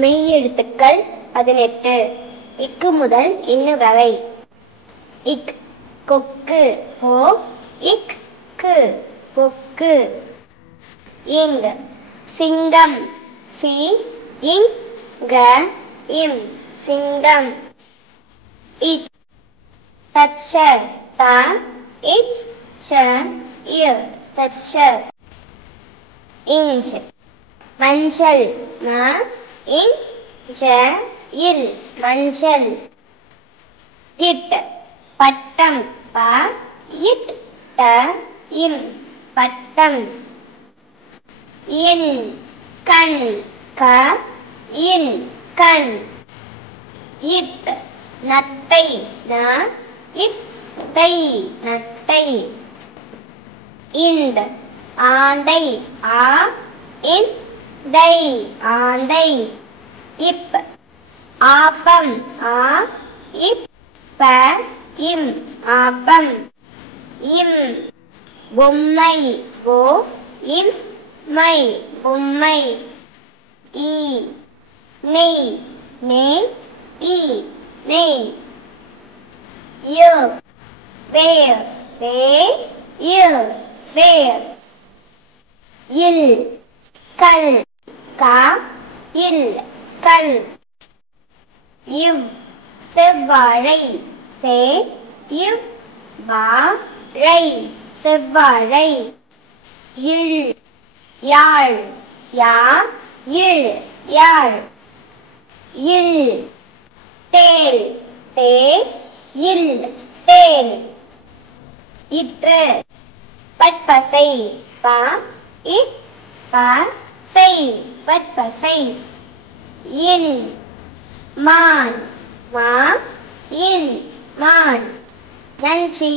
மெய் எழுத்துக்கள் 18. இக்கு முதல் இன்னு வரை. இக் கொக்கு ஓ இக் கு கொக்கு. இங் சிங்கம் சி இங் க இம் சிங்கம். இச் தச்சர் த இச் ச இர் தச்சர். இஞ்ச் மஞ்சள் ம இன் ஜ இல் மஞ்சள். இட் பட்டம் ப இட் ட இம் பட்டம். இன் கண் க இன் கண். இத் நத்தை ந இத் தை நத்தை. இந்த் ஆந்தை ஆ இன் தை ஆந்தை. இப் ஆப்பம் ஆ இப் ப இம் ஆப்பம். இம் பொம்மை ஓ இம் மை பொம்மை. ஈ நெய் நே ஈ நெய். யு வேர் வே யு வேர். இல் கல் கா இல் கல். இவ் செவ்வாழை சே இவ் வா ழை செவ்வாழை. இழ் யாழ் யா இழ் யாழ். இல் தேல் தே இல் தேல். இற்று பற்பசை ப இப் ப சை பற்பசை. இன் மான் மா இன் மான். நன்றி.